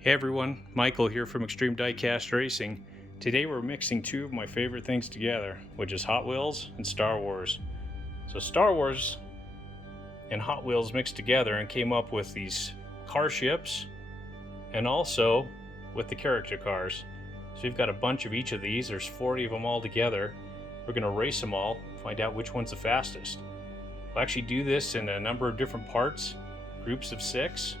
Hey everyone, Michael here from Extreme Diecast Racing. Today we're mixing two of my favorite things together, which is Hot Wheels and Star Wars. So Star Wars and Hot Wheels mixed together and came up with these car ships and also with the character cars. So we've got a bunch of each of these, there's 40 of them all together. We're going to race them all, find out which one's the fastest. We'll actually do this in a number of different parts, groups of 6.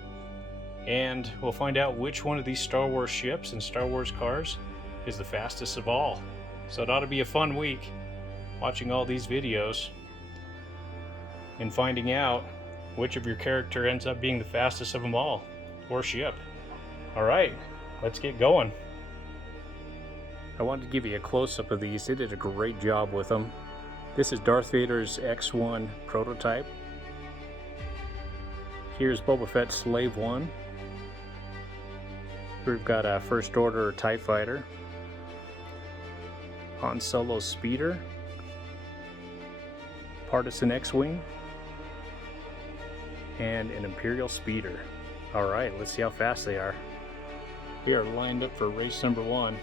And we'll find out which one of these Star Wars ships and Star Wars cars is the fastest of all. So it ought to be a fun week watching all these videos and finding out which of your character ends up being the fastest of them all, or ship. Alright, let's get going. I wanted to give you a close-up of these. They did a great job with them. This is Darth Vader's X1 prototype. Here's Boba Fett's Slave 1. We've got a First Order TIE Fighter, Han Solo's Speeder, Partisan X-Wing, and an Imperial Speeder. Alright, let's see how fast they are. We are lined up for race number 1.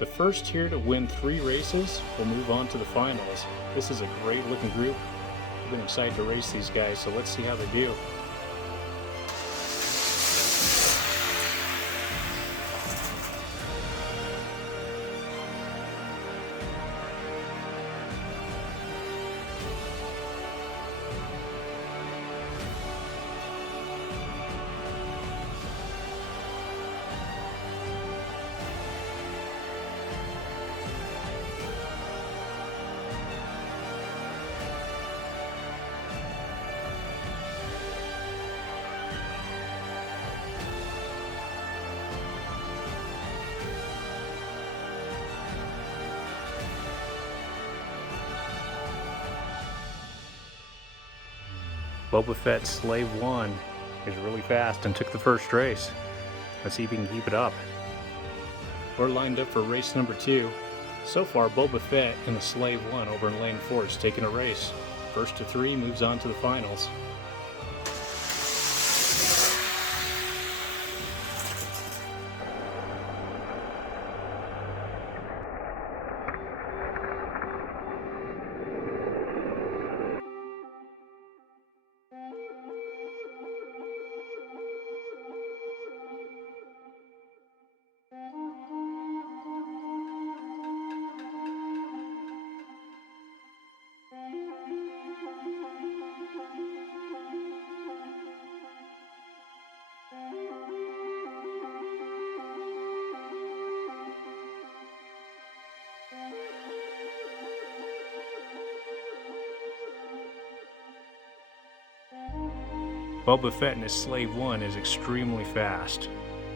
The first here to win 3 races will move on to the finals. This is a great looking group. I've been excited to race these guys, so let's see how they do. Boba Fett's Slave 1 is really fast and took the first race. Let's see if he can keep it up. We're lined up for race number 2. So far, Boba Fett and the Slave One over in Lane 4 is taking a race. First to 3 moves on to the finals. Boba Fett and his Slave One is extremely fast.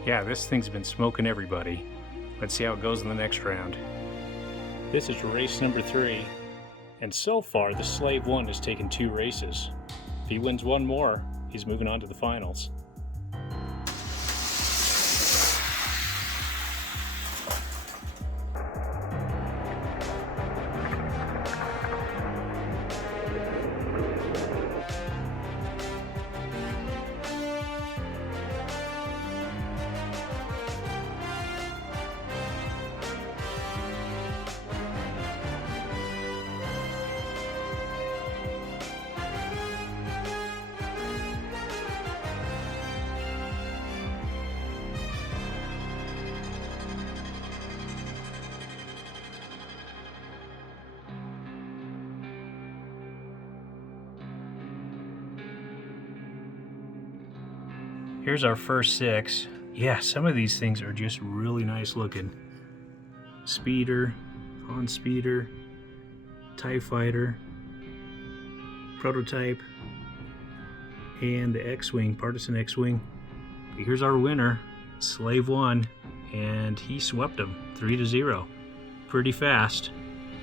Yeah, this thing's been smoking everybody. Let's see how it goes in the next round. This is race number 3, and so far the Slave One has taken 2 races. If he wins one more, he's moving on to the finals. Here's our first 6. Yeah, some of these things are just really nice looking. Speeder, on Speeder, TIE Fighter, Prototype, and the X-Wing, Partisan X-Wing. Here's our winner, Slave One, and he swept him 3-0. Pretty fast.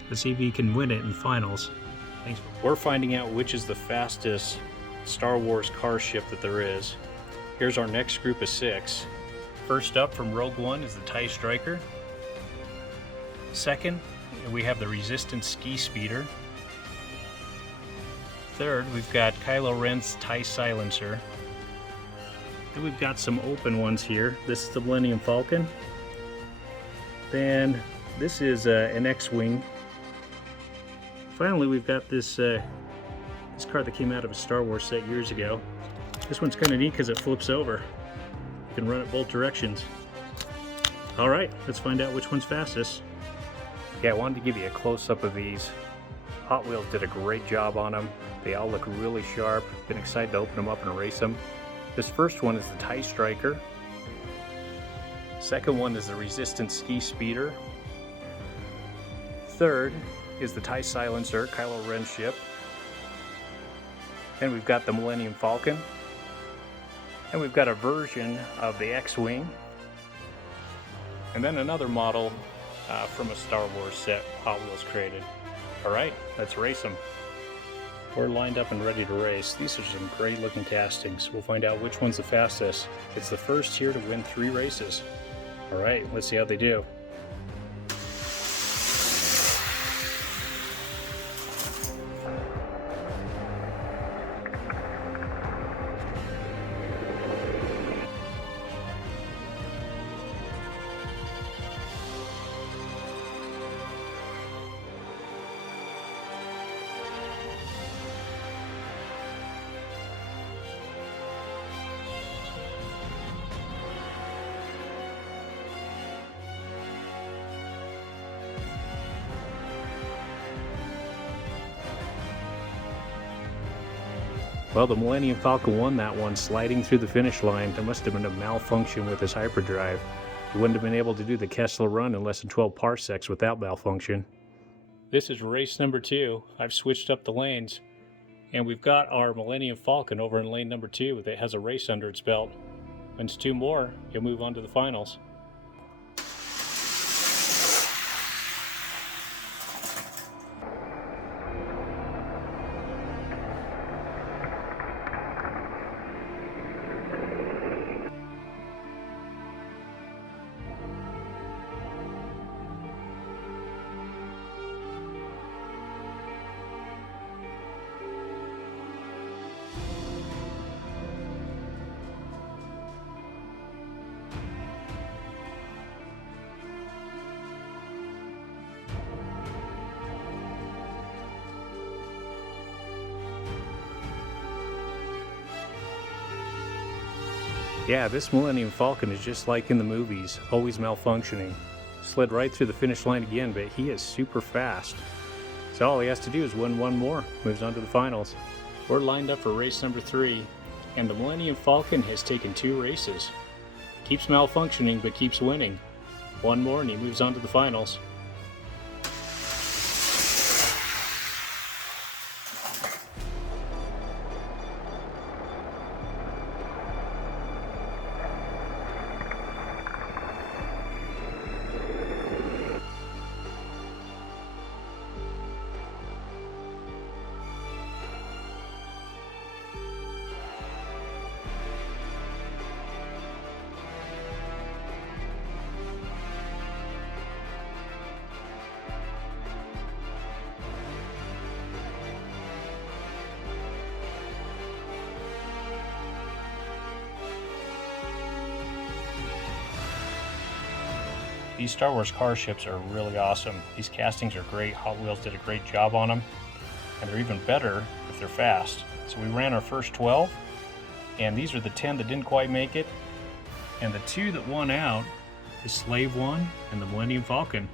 Let's see if he can win it in finals. Thanks. We're finding out which is the fastest Star Wars car ship that there is. Here's our next group of 6. First up from Rogue One is the TIE Striker. Second, we have the Resistance Ski Speeder. Third, we've got Kylo Ren's TIE Silencer. Then we've got some open ones here. This is the Millennium Falcon. Then this is an X-Wing. Finally, we've got this car that came out of a Star Wars set years ago. This one's kind of neat because it flips over. You can run it both directions. Alright, let's find out which one's fastest. Yeah, I wanted to give you a close-up of these. Hot Wheels did a great job on them. They all look really sharp. Been excited to open them up and race them. This first one is the TIE Striker. Second one is the Resistance Ski Speeder. Third is the TIE Silencer, Kylo Ren's ship. Then we've got the Millennium Falcon. And we've got a version of the X-Wing. And then another model from a Star Wars set Hot Wheels created. Alright, let's race them. We're lined up and ready to race. These are some great looking castings. We'll find out which one's the fastest. It's the first here to win 3 races. Alright, let's see how they do. Well, the Millennium Falcon won that one, sliding through the finish line. There must have been a malfunction with his hyperdrive. He wouldn't have been able to do the Kessler run in less than 12 parsecs without malfunction. This is race number 2. I've switched up the lanes. And we've got our Millennium Falcon over in lane number 2 that has a race under its belt. Wins 2 more, he'll move on to the finals. Yeah, this Millennium Falcon is just like in the movies, always malfunctioning. Slid right through the finish line again, but he is super fast. So all he has to do is win one more, moves on to the finals. We're lined up for race number 3, and the Millennium Falcon has taken 2 races. Keeps malfunctioning, but keeps winning. One more and he moves on to the finals. These Star Wars car ships are really awesome. These castings are great. Hot Wheels did a great job on them. And they're even better if they're fast. So we ran our first 12, and these are the 10 that didn't quite make it. And the 2 that won out is Slave One and the Millennium Falcon.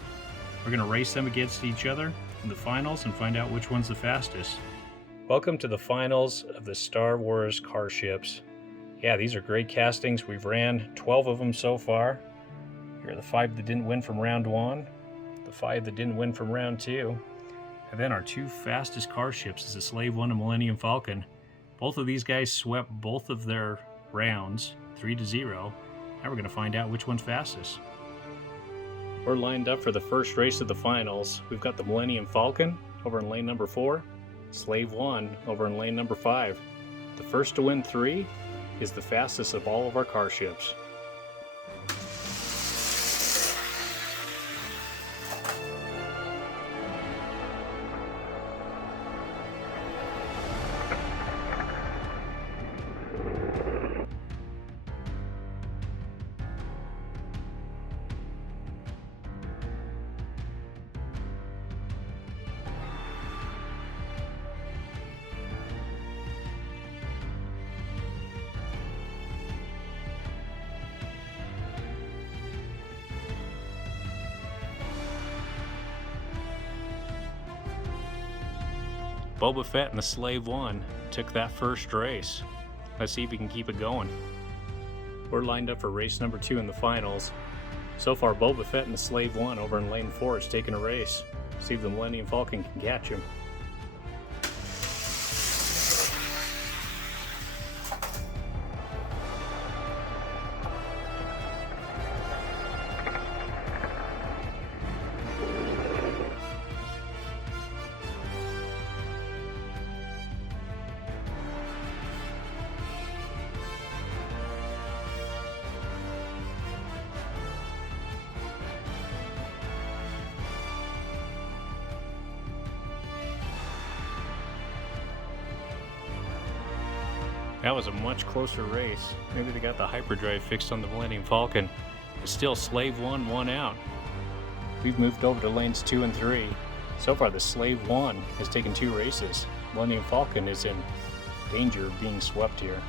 We're going to race them against each other in the finals and find out which one's the fastest. Welcome to the finals of the Star Wars car ships. Yeah, these are great castings. We've ran 12 of them so far. Here are the 5 that didn't win from round 1, the 5 that didn't win from round 2, and then our 2 fastest car ships is the Slave One and Millennium Falcon. Both of these guys swept both of their rounds, 3-0. Now we're going to find out which one's fastest. We're lined up for the first race of the finals. We've got the Millennium Falcon over in lane number 4, Slave One over in lane number 5. The first to win 3 is the fastest of all of our car ships. Boba Fett and the Slave One took that first race. Let's see if we can keep it going. We're lined up for race number 2 in the finals. So far, Boba Fett and the Slave One over in lane 4 is taking a race. See if the Millennium Falcon can catch him. That was a much closer race. Maybe they got the hyperdrive fixed on the Millennium Falcon. But still, Slave One won out. We've moved over to lanes 2 and 3. So far, the Slave One has taken 2 races. Millennium Falcon is in danger of being swept here.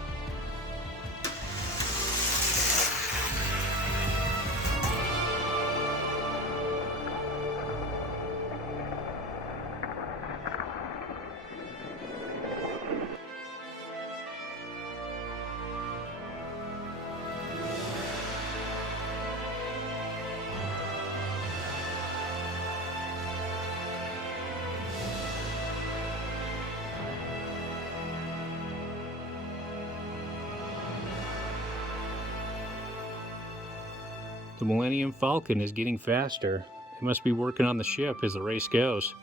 The Millennium Falcon is getting faster. He must be working on the ship as the race goes.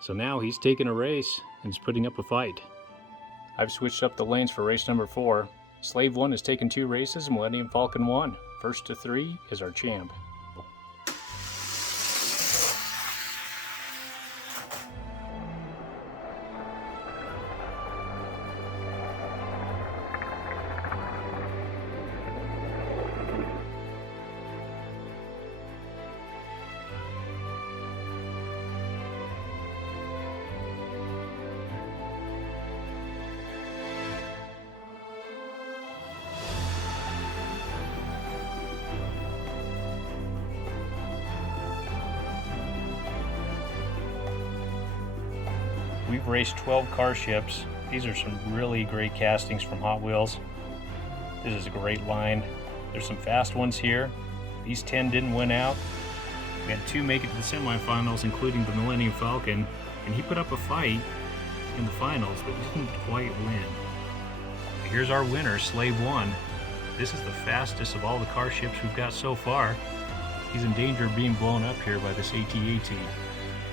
So now he's taking a race and is putting up a fight. I've switched up the lanes for race number 4. Slave One has taken 2 races and Millennium Falcon 1. First to 3 is our champ. We've raced 12 car ships. These are some really great castings from Hot Wheels. This is a great line. There's some fast ones here. These 10 didn't win out. We had 2 make it to the semifinals, including the Millennium Falcon, and he put up a fight in the finals, but didn't quite win. Here's our winner, Slave 1. This is the fastest of all the car ships we've got so far. He's in danger of being blown up here by this AT-AT.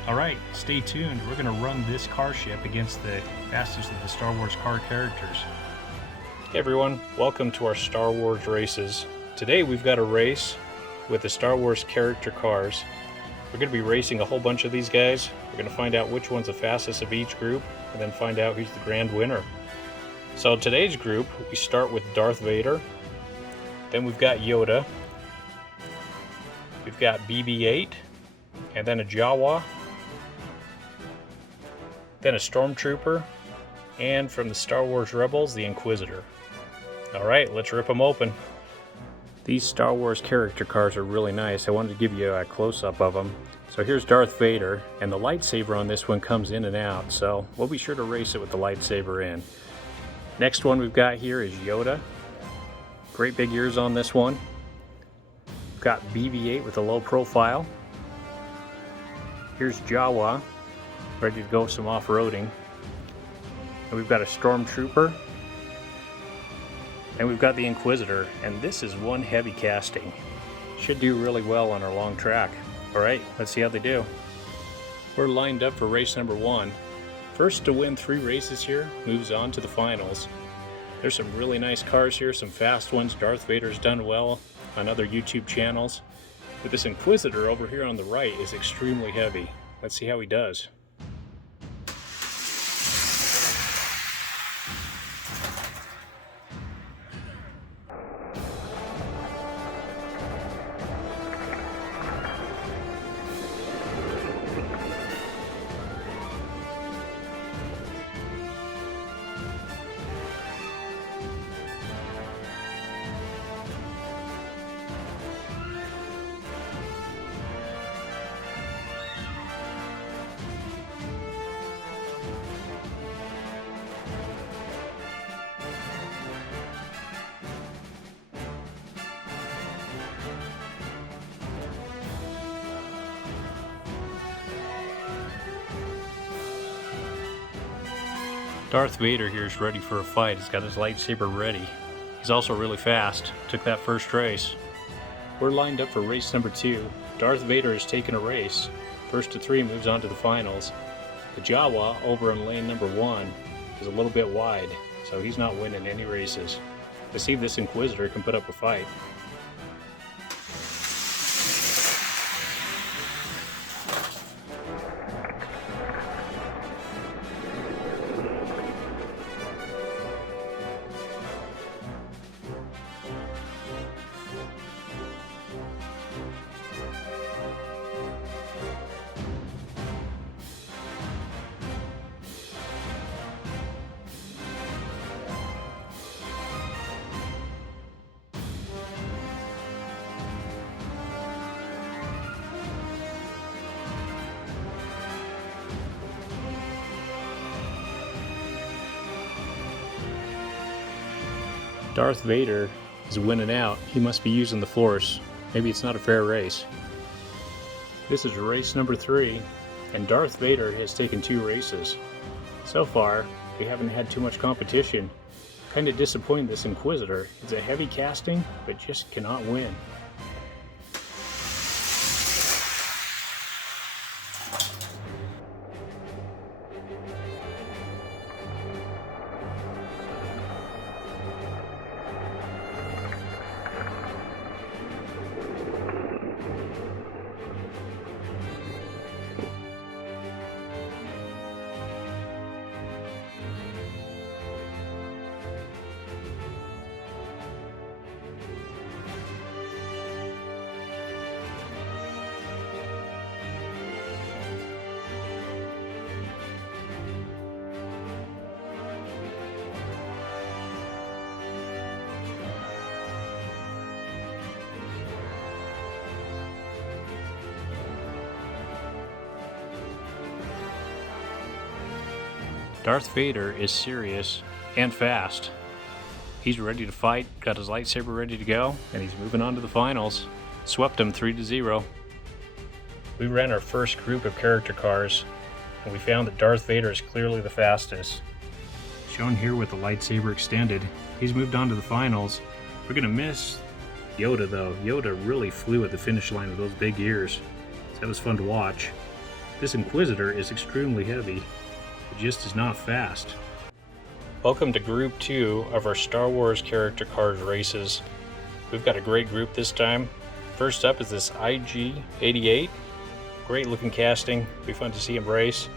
Alright, stay tuned. We're going to run this car ship against the fastest of the Star Wars car characters. Hey everyone, welcome to our Star Wars races. Today we've got a race with the Star Wars character cars. We're going to be racing a whole bunch of these guys. We're going to find out which one's the fastest of each group, and then find out who's the grand winner. So today's group, we start with Darth Vader. Then we've got Yoda. We've got BB-8, and then a Jawa, then a Stormtrooper, and from the Star Wars Rebels, the Inquisitor. Alright, let's rip them open. These Star Wars character cars are really nice. I wanted to give you a close-up of them. So here's Darth Vader, and the lightsaber on this one comes in and out, so we'll be sure to race it with the lightsaber in. Next one we've got here is Yoda. Great big ears on this one. We've got BB-8 with a low profile. Here's Jawa, ready to go some off-roading. And we've got a Stormtrooper. And we've got the Inquisitor, and this is one heavy casting. Should do really well on our long track. Alright, let's see how they do. We're lined up for race number 1. First to win 3 races here moves on to the finals. There's some really nice cars here, some fast ones. Darth Vader's done well on other YouTube channels. But this Inquisitor over here on the right is extremely heavy. Let's see how he does. Darth Vader here is ready for a fight. He's got his lightsaber ready. He's also really fast. Took that first race. We're lined up for race number 2. Darth Vader has taken a race. First to 3 moves on to the finals. The Jawa over in lane number 1 is a little bit wide, so he's not winning any races. Let's see if this Inquisitor can put up a fight. Darth Vader is winning out. He must be using the Force. Maybe it's not a fair race. This is race number 3, and Darth Vader has taken 2 races. So far, we haven't had too much competition. Kind of disappointed this Inquisitor. It's a heavy casting, but just cannot win. Darth Vader is serious and fast. He's ready to fight, got his lightsaber ready to go, and he's moving on to the finals. Swept him 3-0. We ran our first group of character cars, and we found that Darth Vader is clearly the fastest. Shown here with the lightsaber extended, he's moved on to the finals. We're gonna miss Yoda though. Yoda really flew at the finish line with those big ears. So that was fun to watch. This Inquisitor is extremely heavy, but just is not fast. Welcome to Group 2 of our Star Wars character cars races. We've got a great group this time. First up is this IG-88. Great looking casting. Be fun to see him race.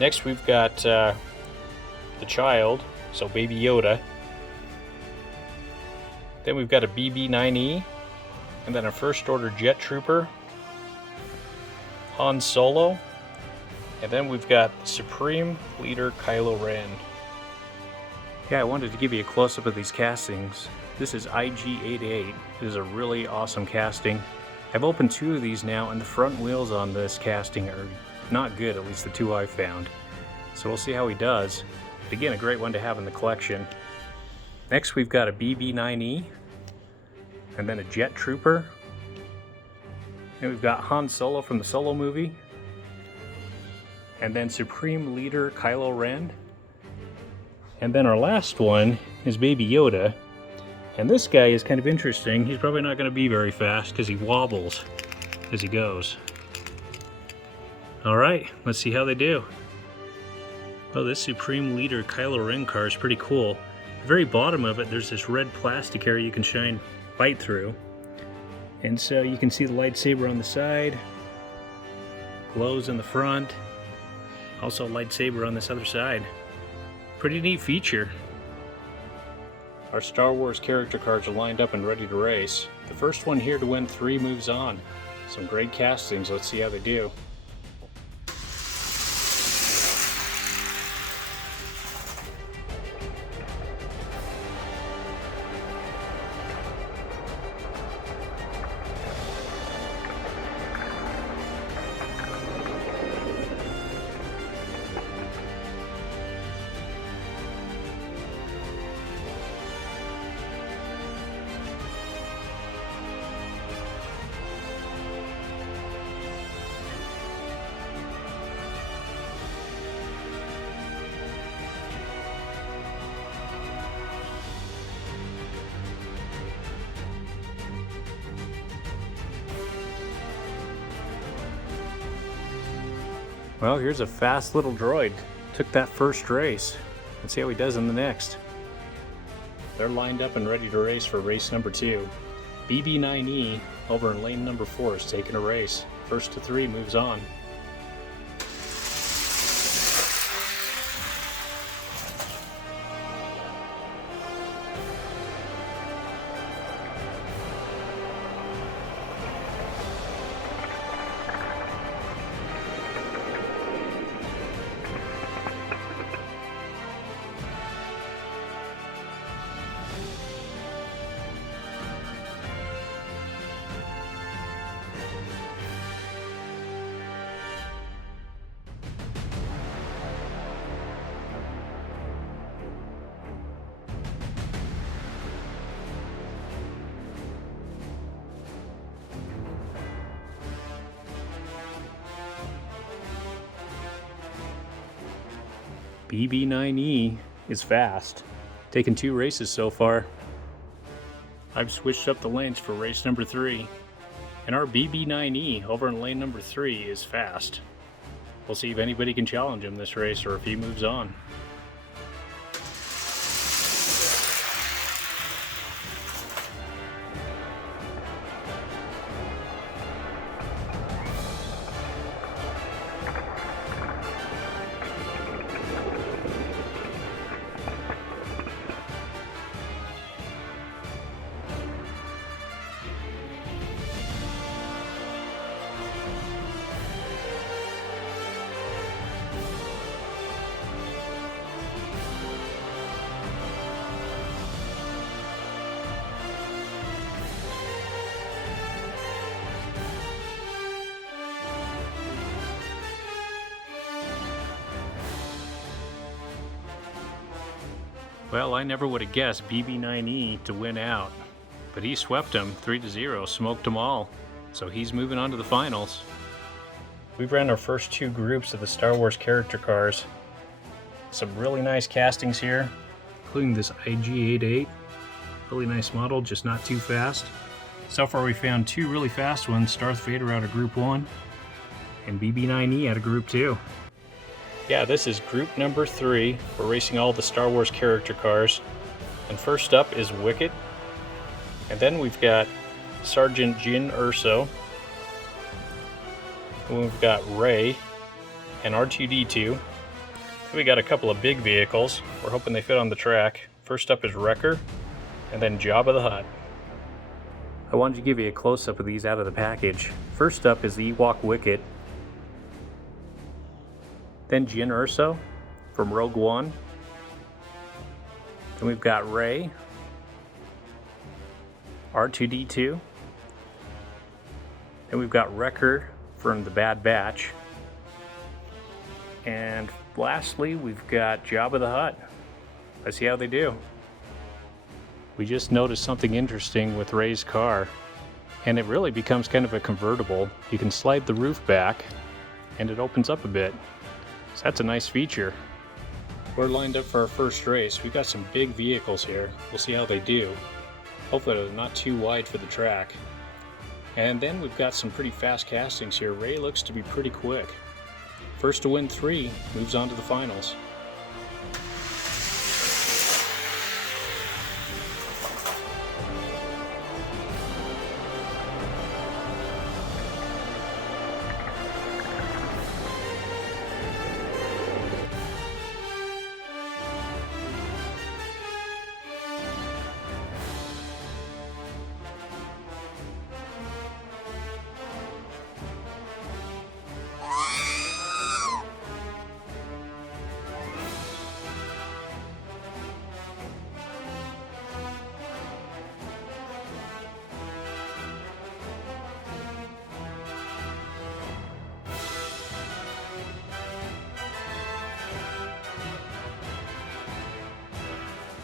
Next we've got the child, so Baby Yoda. Then we've got a BB-9E, and then a First Order Jet Trooper, Han Solo, and then we've got Supreme Leader Kylo Ren. Yeah, I wanted to give you a close-up of these castings. This is IG-88. It is a really awesome casting. I've opened 2 of these now, and the front wheels on this casting are not good, at least the 2 I've found. So we'll see how he does. But again, a great one to have in the collection. Next we've got a BB-9E, and then a Jet Trooper. And we've got Han Solo from the Solo movie, and then Supreme Leader Kylo Ren. And then our last one is Baby Yoda. And this guy is kind of interesting. He's probably not going to be very fast because he wobbles as he goes. Alright, let's see how they do. Oh, this Supreme Leader Kylo Ren car is pretty cool. The very bottom of it, there's this red plastic area you can shine light through. And so you can see the lightsaber on the side, glows in the front, also lightsaber on this other side. Pretty neat feature. Our Star Wars character cards are lined up and ready to race. The first one here to win 3 moves on. Some great castings, let's see how they do. Well, here's a fast little droid. Took that first race. Let's see how he does in the next. They're lined up and ready to race for race number 2. BB-9E over in lane number 4 is taking a race. First to 3 moves on. BB-9E is fast. Taken 2 races so far. I've switched up the lanes for race number 3. And our BB-9E over in lane number 3 is fast. We'll see if anybody can challenge him this race or if he moves on. Well, I never would have guessed BB9E to win out, but he swept him 3-0, smoked them all, so he's moving on to the finals. We've ran our first two groups of the Star Wars character cars. Some really nice castings here, including this IG-88. Really nice model, just not too fast. So far we found two really fast ones, Darth Vader out of Group 1 and BB9E out of Group 2. Yeah, this is group number 3. We're racing all the Star Wars character cars. And first up is Wicket. And then we've got Sergeant Jyn Erso. And we've got Rey and R2-D2. Then we got a couple of big vehicles. We're hoping they fit on the track. First up is Wrecker, and then Jabba the Hutt. I wanted to give you a close-up of these out of the package. First up is the Ewok Wicket. Then Jyn Erso from Rogue One. Then we've got Rey, R2-D2. Then we've got Wrecker from the Bad Batch. And lastly, we've got Jabba the Hutt. Let's see how they do. We just noticed something interesting with Rey's car, and it really becomes kind of a convertible. You can slide the roof back, and it opens up a bit. So that's a nice feature. We're lined up for our first race. We've got some big vehicles here. We'll see how they do. Hopefully they're not too wide for the track. And then we've got some pretty fast castings here. Rey looks to be pretty quick. First to win 3 moves on to the finals.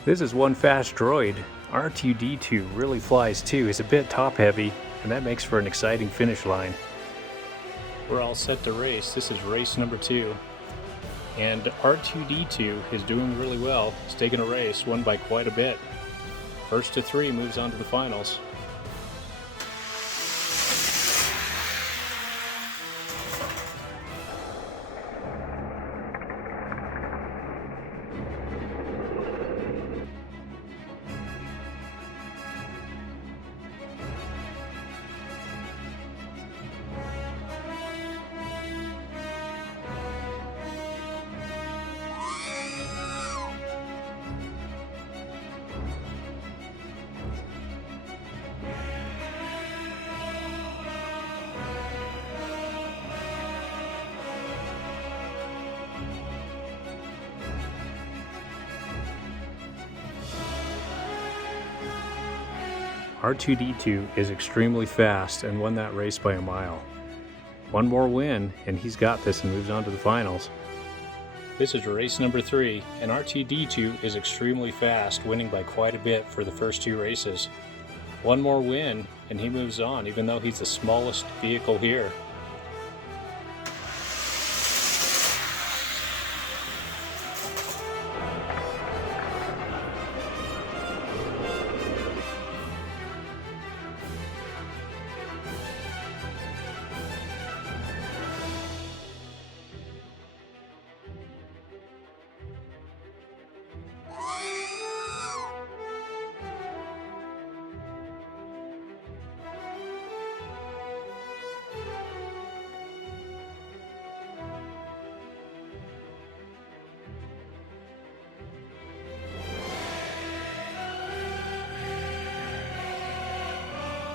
This is one fast droid. R2-D2 really flies too. He's a bit top heavy, and that makes for an exciting finish line. We're all set to race. This is race number 2. And R2-D2 is doing really well. He's taken a race, won by quite a bit. First to 3 moves on to the finals. R2-D2 is extremely fast and won that race by a mile. One more win and he's got this and moves on to the finals. This is race number 3, and R2-D2 is extremely fast, winning by quite a bit for the first 2 races. One more win and he moves on, even though he's the smallest vehicle here.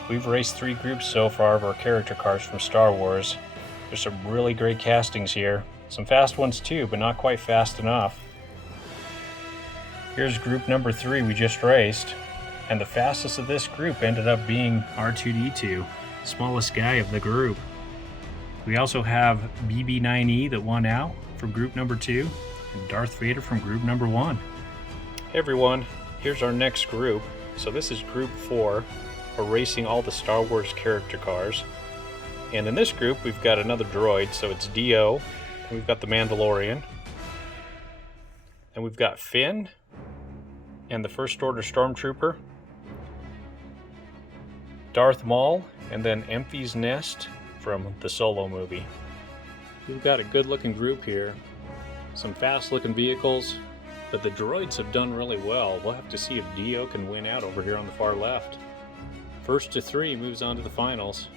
We've raced 3 groups so far of our character cars from Star Wars. There's some really great castings here. Some fast ones too, but not quite fast enough. Here's group number 3 we just raced, and the fastest of this group ended up being R2-D2, the smallest guy of the group. We also have BB9E that won out from group number 2, and Darth Vader from group number 1. Hey everyone, here's our next group. So this is group 4. We're racing all the Star Wars character cars. And in this group we've got another droid, so it's D.O. And we've got the Mandalorian. And we've got Finn and the First Order Stormtrooper. Darth Maul, and then Emphy's Nest from the Solo movie. We've got a good looking group here. Some fast looking vehicles. But the droids have done really well. We'll have to see if D.O. can win out over here on the far left. First to 3 moves on to the finals.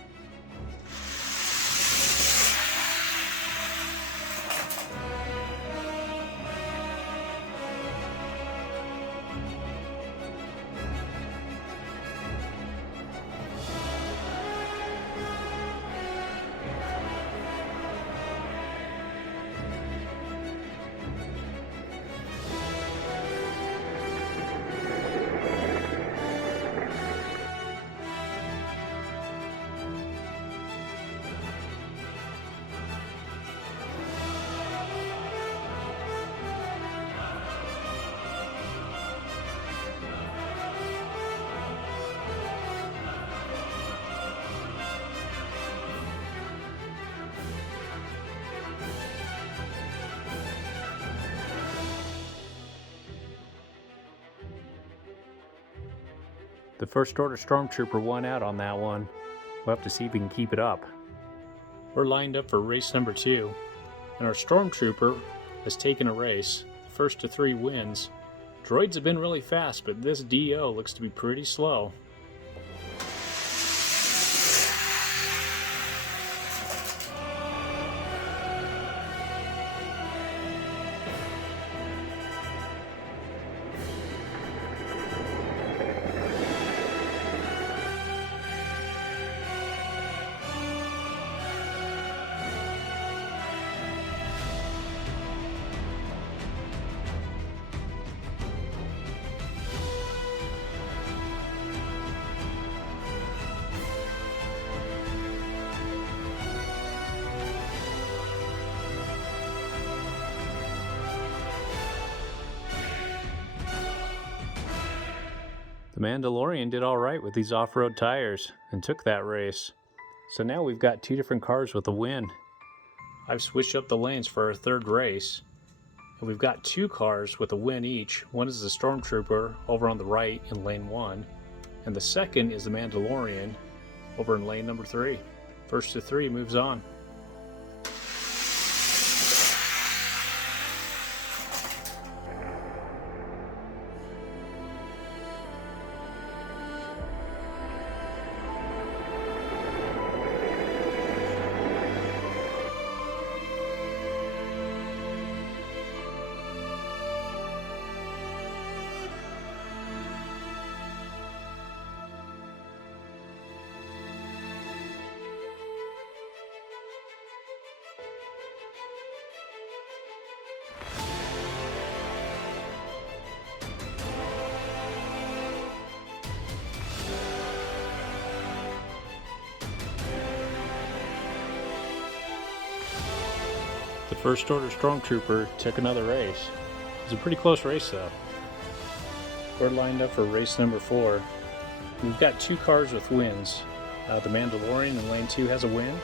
The First Order Stormtrooper won out on that one. We'll have to see if we can keep it up. We're lined up for race number 2, and our Stormtrooper has taken a race. First to 3 wins. Droids have been really fast, but this D.O. looks to be pretty slow. The Mandalorian did alright with these off-road tires and took that race. So now we've got 2 different cars with a win. I've switched up the lanes for our 3rd race. And we've got 2 cars with a win each. One is the Stormtrooper over on the right in lane 1. And the second is the Mandalorian over in lane number 3. First to 3 moves on. The First Order Stormtrooper took another race. It was a pretty close race though. We're lined up for race number 4. We've got 2 cars with wins. The Mandalorian in lane 2 has a win,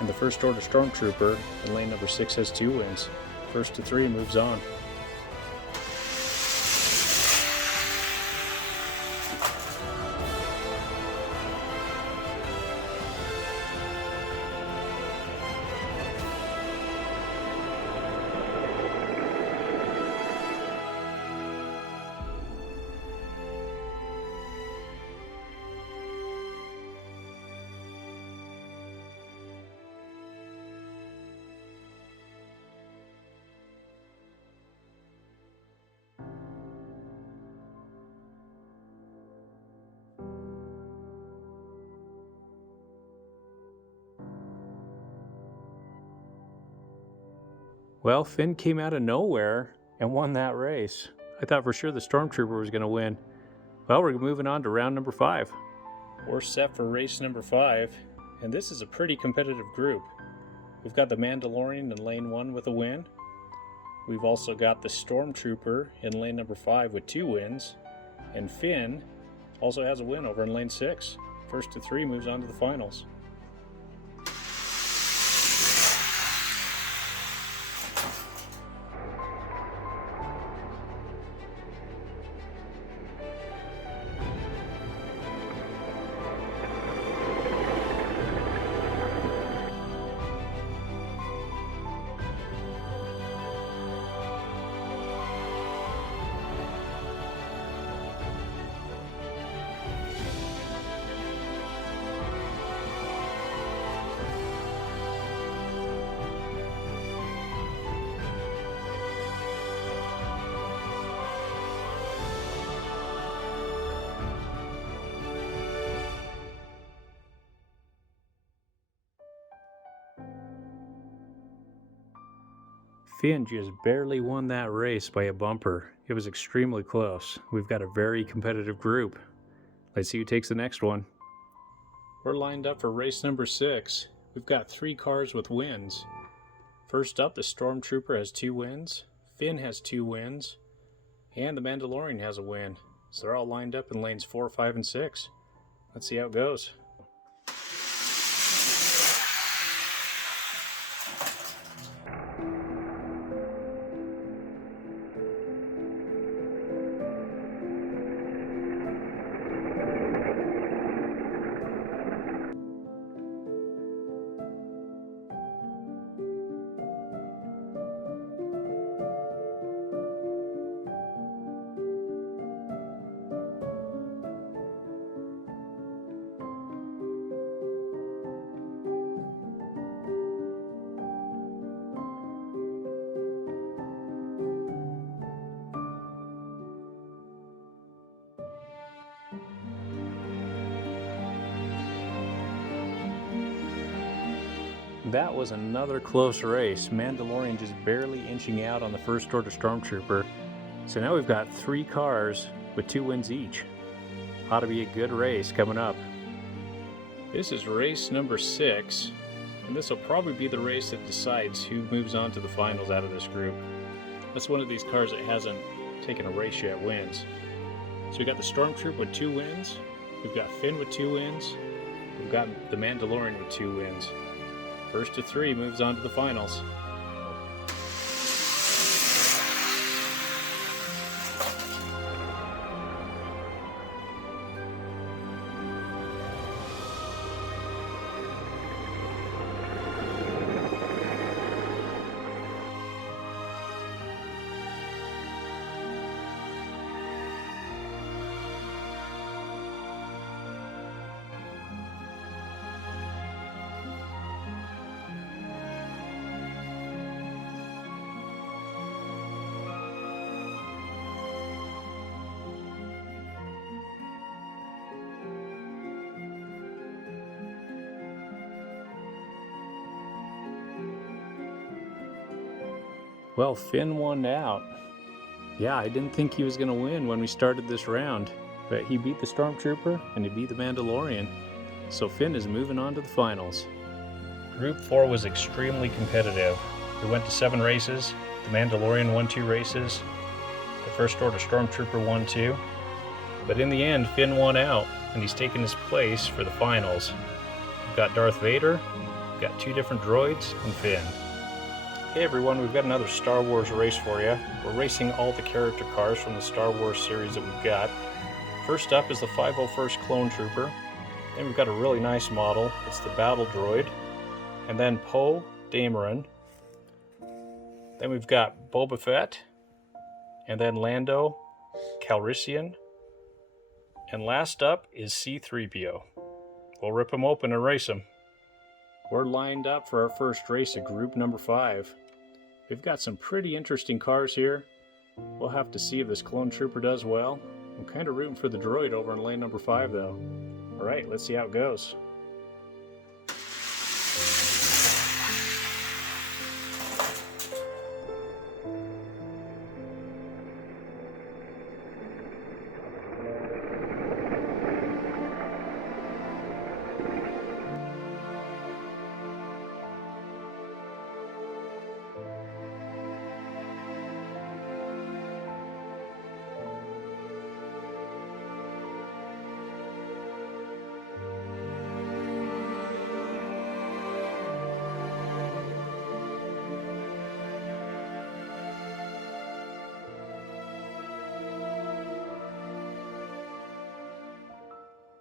and the First Order Stormtrooper in lane number 6 has 2 wins. First to 3 moves on. Well, Finn came out of nowhere and won that race. I thought for sure the Stormtrooper was going to win. Well, we're moving on to round number 5. We're set for race number 5, and this is a pretty competitive group. We've got the Mandalorian in lane 1 with a win. we've also got the Stormtrooper in lane number 5 with 2 wins, and Finn also has a win over in lane 6. First to 3 moves on to the finals. Finn just barely won that race by a bumper. It was extremely close. We've got a very competitive group. Let's see who takes the next one. We're lined up for race number 6. We've got 3 cars with wins. First up, the Stormtrooper has 2 wins, Finn has 2 wins, and the Mandalorian has a win. So they're all lined up in lanes 4, 5, and 6. Let's see how it goes. That was another close race. Mandalorian just barely inching out on the First Order Stormtrooper. So now we've got 3 cars with 2 wins each. Ought to be a good race coming up. This is race number 6, and this will probably be the race that decides who moves on to the finals out of this group. That's one of these cars that hasn't taken a race yet wins. So we got the Stormtrooper with 2 wins, we've got Finn with 2 wins, we've got the Mandalorian with 2 wins. First to 3 moves on to the finals. Well, Finn won out. Yeah, I didn't think he was going to win when we started this round, but he beat the Stormtrooper and he beat the Mandalorian. So Finn is moving on to the finals. Group 4 was extremely competitive. We went to 7 races. The Mandalorian won 2 races. The First Order Stormtrooper won 2. But in the end, Finn won out, and he's taken his place for the finals. We've got Darth Vader, we've got 2 different droids, and Finn. Hey everyone, we've got another Star Wars race for you. We're racing all the character cars from the Star Wars series that we've got. First up is the 501st Clone Trooper. Then we've got a really nice model. It's the Battle Droid. And then Poe Dameron. Then we've got Boba Fett. And then Lando Calrissian. And last up is C-3PO. We'll rip them open and race them. We're lined up for our first race of group number 5. We've got some pretty interesting cars here. We'll have to see if this clone trooper does well. I'm kind of rooting for the droid over in lane number 5 though. Alright, let's see how it goes.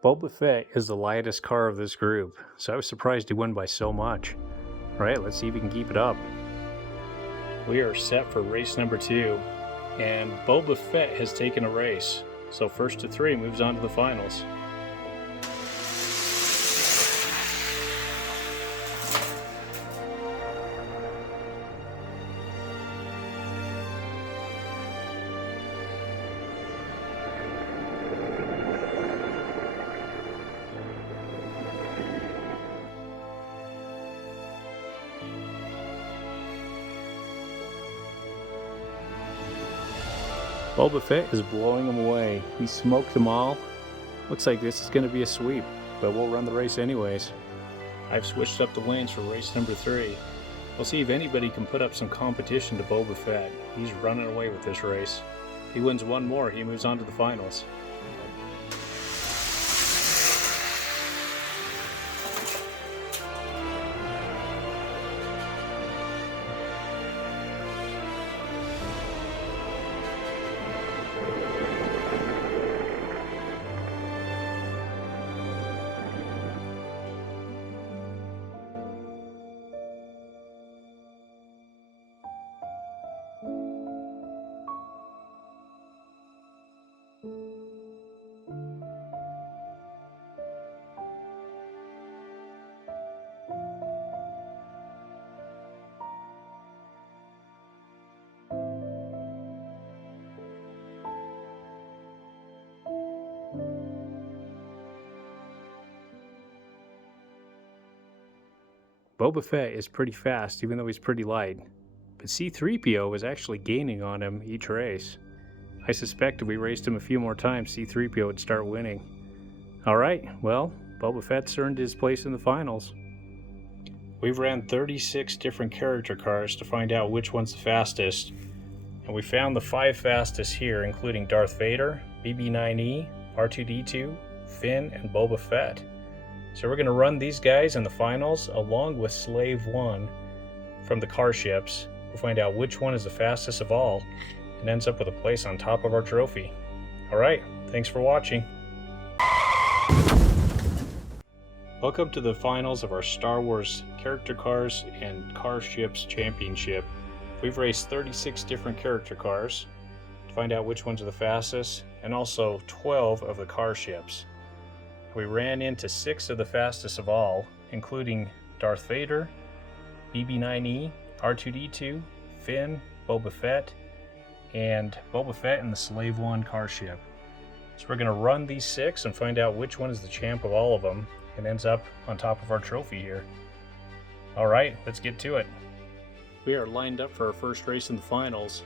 Boba Fett is the lightest car of this group, so I was surprised he won by so much. Alright, let's see if he can keep it up. We are set for race number 2, and Boba Fett has taken a race, so first to 3 moves on to the finals. Boba Fett is blowing them away. He smoked them all. Looks like this is going to be a sweep, but we'll run the race anyways. I've switched up the lanes for race number 3. We'll see if anybody can put up some competition to Boba Fett. He's running away with this race. If he wins one more, he moves on to the finals. Boba Fett is pretty fast, even though he's pretty light. But C-3PO was actually gaining on him each race. I suspect if we raced him a few more times, C-3PO would start winning. Alright, well, Boba Fett's earned his place in the finals. We've ran 36 different character cars to find out which one's the fastest. And we found the 5 fastest here, including Darth Vader, BB-9E, R2-D2, Finn, and Boba Fett. So we're going to run these guys in the finals along with Slave 1 from the car ships. We'll find out which one is the fastest of all and ends up with a place on top of our trophy. Alright, thanks for watching. Welcome to the finals of our Star Wars Character Cars and Car Ships Championship. We've raced 36 different character cars to find out which ones are the fastest, and also 12 of the car ships. We ran into 6 of the fastest of all, including Darth Vader, BB-9E, R2-D2, Finn, Boba Fett, and Boba Fett in the Slave 1 car ship. So we're going to run these 6 and find out which one is the champ of all of them and ends up on top of our trophy here. Alright, let's get to it. We are lined up for our first race in the finals.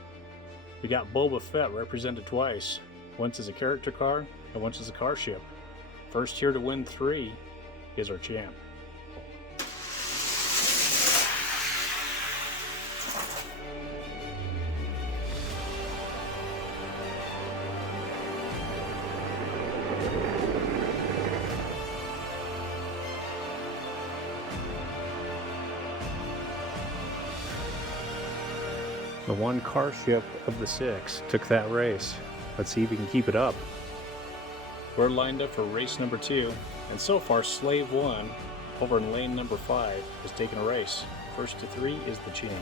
We got Boba Fett represented twice. Once as a character car and once as a car ship. First here to win 3 is our champ. The one car ship of the 6 took that race. Let's see if we can keep it up. We're lined up for race number 2, and so far Slave 1 over in lane number 5 has taken a race. First to 3 is the champ.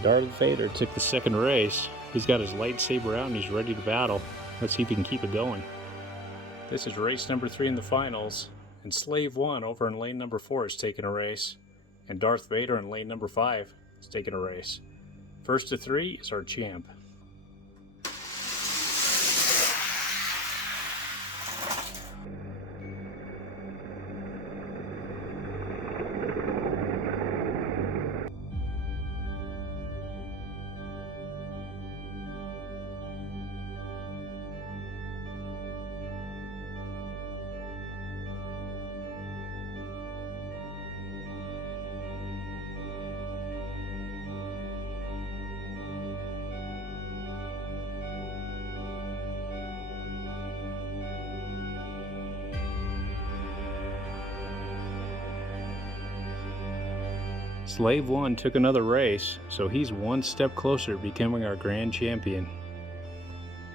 Darth Vader took the second race. He's got his lightsaber out and he's ready to battle. Let's see if he can keep it going. This is race number 3 in the finals, and Slave 1 over in lane number 4 is taking a race, and Darth Vader in lane number 5 is taking a race. First to 3 is our champ. Slave 1 took another race, so he's one step closer to becoming our grand champion.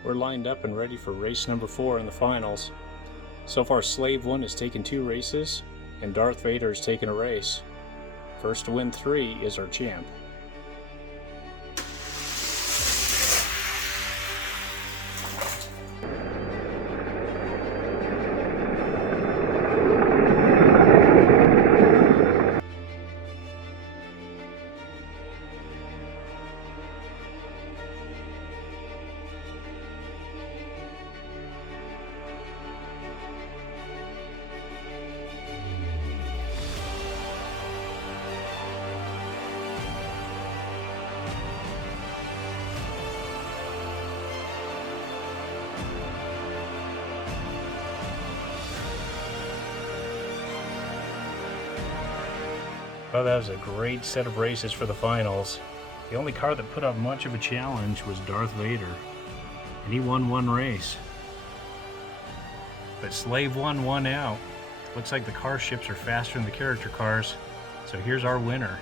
We're lined up and ready for race number 4 in the finals. So far, Slave 1 has taken 2 races, and Darth Vader has taken a race. First to win 3 is our champ. Well, that was a great set of races for the finals. The only car that put up much of a challenge was Darth Vader, and he won 1 race. But Slave 1 won out. Looks like the car ships are faster than the character cars, so here's our winner.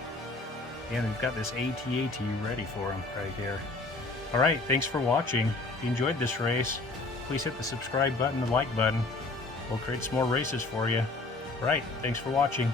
And we've got this AT-AT ready for him right here. Alright, thanks for watching. If you enjoyed this race, please hit the subscribe button, the like button. We'll create some more races for you. Alright, thanks for watching.